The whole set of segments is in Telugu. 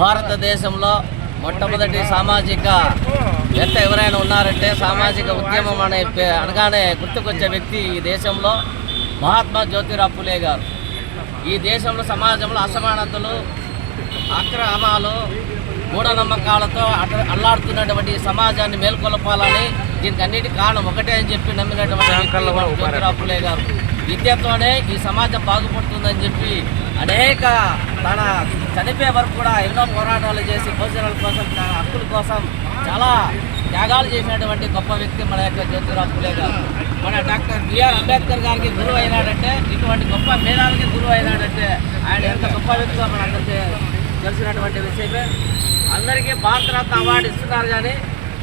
భారతదేశంలో మొట్టమొదటి సామాజిక వేత్త ఎవరైనా ఉన్నారంటే సామాజిక ఉద్యమం అనగానే గుర్తుకొచ్చే వ్యక్తి ఈ దేశంలో మహాత్మా జ్యోతిరావు ఫులే గారు. ఈ దేశంలో సమాజంలో అసమానతలు, అక్రమాలు, మూఢనమ్మకాలతో అల్లాడుతున్నటువంటి సమాజాన్ని మేల్కొల్పాలని, దీనికి అన్నిటి కారణం ఒకటే అని చెప్పి నమ్మినటువంటి జ్యోతిరావు ఫులే గారు. విద్యతోనే ఈ సమాజం బాగుపడుతుందని చెప్పి అనేక తన చనిపోయే వరకు కూడా ఎన్నో పోరాటాలు చేసి భోజనాల కోసం, తన హక్కుల కోసం చాలా త్యాగాలు చేసినటువంటి గొప్ప వ్యక్తి మన యొక్క జ్యోతిరావు ఫులే గారు. మన డాక్టర్ బిఆర్ అంబేద్కర్ గారికి గురువు అయినాడంటే, ఇటువంటి గొప్ప మేధావికి గురువు అయినాడంటే ఆయన ఎంత గొప్ప వ్యక్తిగా మనందరికీ తెలిసినటువంటి విషయమే. అందరికీ భారతరత్న అవార్డు ఇస్తున్నారు, కానీ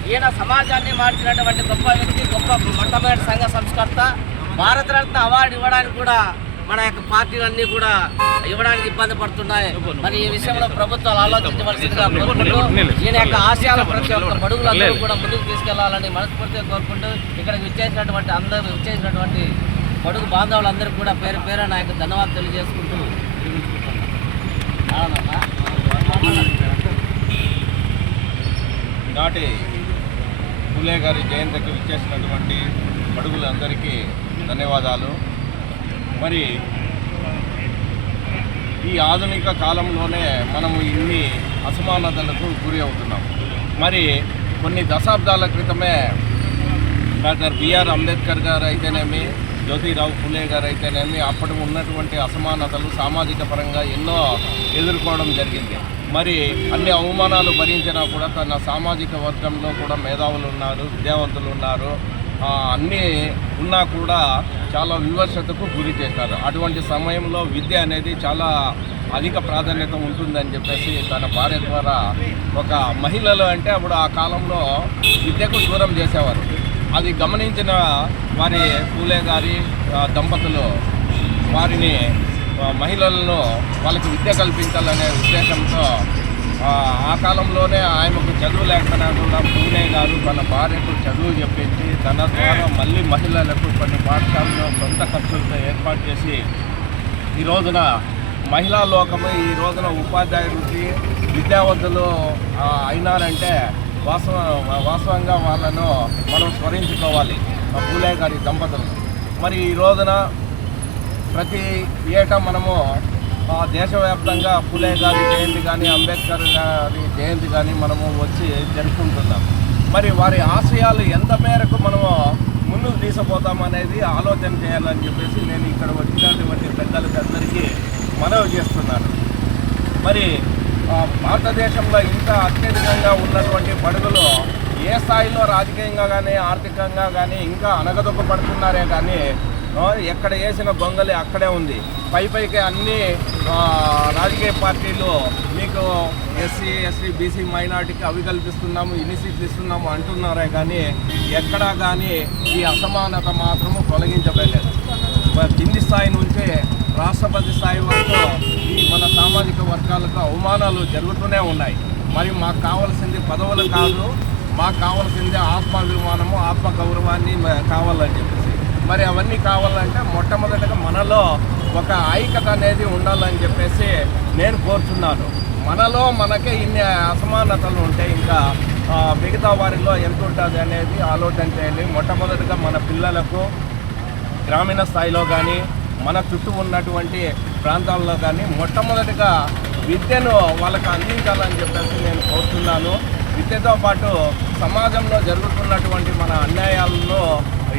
ఈయన సమాజాన్ని మార్చినటువంటి గొప్ప వ్యక్తి, గొప్ప మొట్టమొదటి సంఘ సంస్కర్త. భారతరత్న అవార్డు ఇవ్వడానికి కూడా మన యొక్క పార్టీలన్నీ కూడా ఇవ్వడానికి ఇబ్బంది పడుతున్నాయి. మరి ఈ విషయంలో ప్రభుత్వాలు ఆలోచించవలసిందిగా కోరుకుంటూ, ఈయన యొక్క ఆశయాల ప్రతి ఒక్క బడుగులందరూ కూడా ముందుకు తీసుకెళ్లాలని మనస్ఫూర్తిగా కోరుకుంటూ, ఇక్కడికి విచ్చేసినటువంటి బడుగు బాంధవులందరికీ కూడా పేరు పేరు నా యొక్క ధన్యవాదాలు తెలియజేసుకుంటూ నాటి ఫులే గారి జయంతికి విచ్చేసినటువంటి బడుగులందరికీ ధన్యవాదాలు. మరి ఈ ఆధునిక కాలంలోనే మనము ఇన్ని అసమానతలకు గురి అవుతున్నాం. మరి కొన్ని దశాబ్దాల క్రితమే డాక్టర్ బిఆర్ అంబేద్కర్ గారు అయితేనేమి, జ్యోతిరావు ఫులే గారు అయితేనేమి అప్పటి ఉన్నటువంటి అసమానతలు సామాజిక పరంగా ఎన్నో ఎదుర్కోవడం జరిగింది. మరి అన్ని అవమానాలు భరించినా కూడా తన సామాజిక వర్గంలో కూడా మేధావులు ఉన్నారు, విద్యావంతులు ఉన్నారు, అన్నీ ఉన్నా కూడా చాలా వివక్షతకు గురి చేశారు. అటువంటి సమయంలో విద్య అనేది చాలా అధిక ప్రాధాన్యత ఉంటుందని చెప్పేసి తన భార్య ద్వారా ఒక మహిళలు అంటే అప్పుడు ఆ కాలంలో విద్యకు దూరం చేసేవారు. అది గమనించిన వారి ఫులే గారి దంపతులు వారిని మహిళలను వాళ్ళకి విద్య కల్పించాలనే ఉద్దేశంతో ఆ కాలంలోనే ఆయనకు చదువు లేకపోయినా కూడా పూణే గారు తన భార్యకు చదువు చెప్పించి తన ద్వారా మళ్ళీ మహిళలకు కొన్ని పాఠశాలను సొంత ఖర్చులతో ఏర్పాటు చేసి ఈ రోజున మహిళా లోకము ఈ రోజున ఉపాధ్యాయ వృత్తి విద్యావంతులు అయినారంటే వాస్తవంగా వాళ్ళను మనం స్మరించుకోవాలి ఫులే గారి దంపతులు. మరి ఈ రోజున ప్రతి ఏటా మనము దేశవ్యాప్తంగా ఫులే గారి జయంతి కానీ అంబేద్కర్ గారి జయంతి కానీ మనము వచ్చి జరుపుకుంటున్నాం. మరి వారి ఆశయాలు ఎంత మేరకు మనము ముందుకు తీసుకుపోతామనేది ఆలోచన చేయాలని చెప్పేసి నేను ఇక్కడ వచ్చినటువంటి పెద్దలకి అందరికీ మనవి చేస్తున్నాను. మరి భారతదేశంలో ఇంత అత్యధికంగా ఉన్నటువంటి బడుగులు ఏ స్థాయిలో రాజకీయంగా కానీ ఆర్థికంగా కానీ ఇంకా అనగదొక్కపడుతున్నారే కానీ ఎక్కడ వేసిన గొంగలి అక్కడే ఉంది. పైకి అన్ని రాజకీయ పార్టీలు మీకు ఎస్సీ ఎస్టీ బీసీ మైనార్టీకి అవి కల్పిస్తున్నాము, ఇన్ని సీట్లు ఇస్తున్నాము అంటున్నారే కానీ ఎక్కడా కానీ ఈ అసమానత మాత్రము తొలగించబడలేదు. కింది స్థాయి నుంచే రాష్ట్రపతి స్థాయి వరకు ఈ మన సామాజిక వర్గాలకు అవమానాలు జరుగుతూనే ఉన్నాయి. మరి మాకు కావాల్సింది పదవులు కాదు, మాకు కావాల్సింది ఆత్మాభిమానము, ఆత్మగౌరవాన్ని కావాలని చెప్పేసి. మరి అవన్నీ కావాలంటే మొట్టమొదటిగా మనలో ఒక ఐక్యత అనేది ఉండాలని చెప్పేసి నేను కోరుతున్నాను. మనలో మనకే ఇన్ని అసమానతలు ఉంటే ఇంకా మిగతా వారిలో ఎంత ఉంటుంది అనేది ఆలోచన చేయాలి. మొట్టమొదటిగా మన పిల్లలకు గ్రామీణ స్థాయిలో కానీ మన చుట్టూ ఉన్నటువంటి ప్రాంతాల్లో కానీ మొట్టమొదటిగా విద్యను వాళ్ళకు అందించాలని చెప్పేసి నేను కోరుతున్నాను. విద్యతో పాటు సమాజంలో జరుగుతున్నటువంటి మన అన్యాయాలను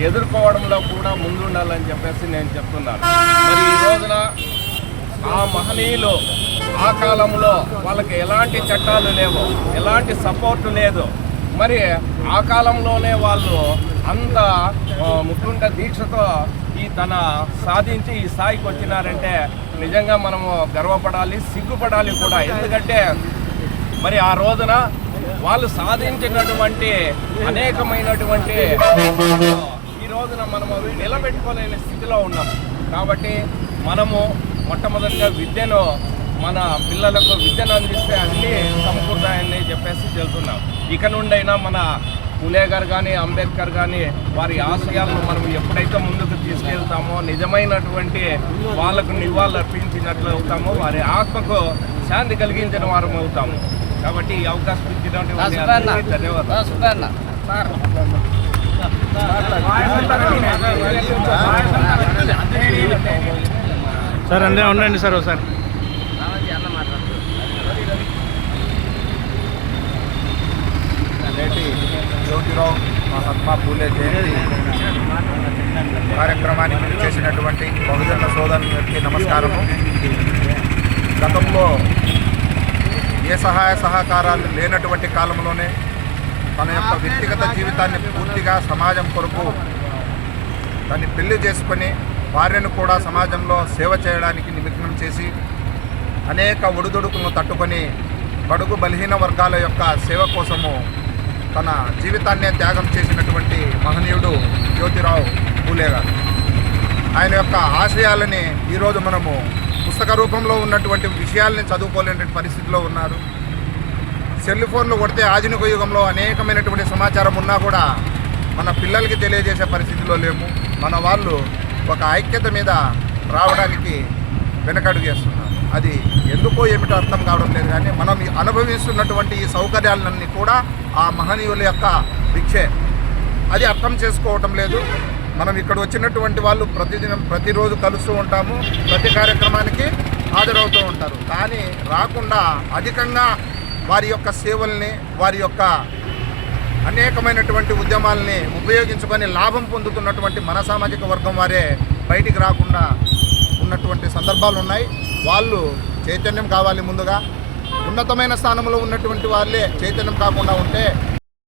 ఎదుర్కోవడంలో కూడా ముందుండాలని చెప్పేసి నేను చెప్తున్నాను. మరి ఈ రోజున ఆ మహనీయులు ఆ కాలంలో వాళ్ళకి ఎలాంటి చట్టాలు లేవు, ఎలాంటి సపోర్టు లేదు. మరి ఆ కాలంలోనే వాళ్ళు అంత ముఖ్యంగా దీక్షతో ఈ తన సాధించి ఈ స్థాయికి వచ్చినారంటే నిజంగా మనము గర్వపడాలి, సిగ్గుపడాలి కూడా. ఎందుకంటే మరి ఆ రోజున వాళ్ళు సాధించినటువంటి అనేకమైనటువంటి ఈ రోజున మనము నిలబెట్టుకోలేని స్థితిలో ఉన్నాం. కాబట్టి మనము మొట్టమొదటిగా విద్యను మన పిల్లలకు విద్యను అందిస్తే అన్నీ సమకూరుతాయని చెప్పేసి చెబుతున్నాం. ఇక నుండైనా మన ఫులే గారు కానీ అంబేద్కర్ కానీ వారి ఆశయాలను మనం ఎప్పుడైతే ముందుకు తీసుకెళ్తామో నిజమైనటువంటి వాళ్ళకు నివాళులు అర్పించినట్లు అవుతామో వారి ఆత్మకు శాంతి కలిగించిన వారం అవుతాము. కాబట్టి ఈ అవకాశం ఇచ్చినటువంటి ధన్యవాదాలు. సుబ్బన్న సార్ అంటే ఉండండి సార్ ఒకసారి. నేటి జ్యోతిరావు మహాత్మా పూలే జయంతి కార్యక్రమానికి చేసినటువంటి బహుజన సోదరులకి నమస్కారము. గతంలో ఏ సహాయ సహకారాలు లేనటువంటి కాలంలోనే తన యొక్క వ్యక్తిగత జీవితాన్ని పూర్తిగా సమాజం కొరకు దాన్ని పెళ్లి చేసుకొని భార్యను కూడా సమాజంలో సేవ చేయడానికి నిమగ్నం చేసి అనేక ఒడిదుడుకులను తట్టుకొని బడుగు బలహీన వర్గాల యొక్క సేవ కోసము తన జీవితాన్నే త్యాగం చేసినటువంటి మహనీయుడు జ్యోతిరావు పూలే గారు. ఆయన యొక్క ఆశయాలని ఈరోజు మనము పుస్తక రూపంలో ఉన్నటువంటి విషయాల్ని చదువుకోలేనటువంటి పరిస్థితిలో ఉన్నారు. సెల్ ఫోన్లు కొడితే ఆధునిక యుగంలో అనేకమైనటువంటి సమాచారం ఉన్నా కూడా మన పిల్లలకి తెలియజేసే పరిస్థితిలో లేము. మన వాళ్ళు ఒక ఐక్యత మీద రావడానికి వెనకడుగు వేస్తున్నారు. అది ఎందుకో ఏమిటో అర్థం కావడం లేదు. కానీ మనం అనుభవిస్తున్నటువంటి ఈ సౌకర్యాలన్నీ కూడా ఆ మహనీయుల యొక్క భిక్షే. అది అర్థం చేసుకోవటం లేదు. మనం ఇక్కడ వచ్చినటువంటి వాళ్ళు ప్రతిరోజు కలుస్తూ ఉంటాము, ప్రతి కార్యక్రమానికి హాజరవుతూ ఉంటారు. కానీ రాకుండా అధికంగా వారి యొక్క సేవల్ని, వారి యొక్క అనేకమైనటువంటి ఉద్యమాలని ఉపయోగించుకొని లాభం పొందుతున్నటువంటి మన సామాజిక వర్గం వారే బయటికి రాకుండా ఉన్నటువంటి సందర్భాలు ఉన్నాయి. వాళ్ళు చైతన్యం కావాలి. ముందుగా ఉన్నతమైన స్థానంలో ఉన్నటువంటి వాళ్ళే చైతన్యం కాకుండా ఉంటే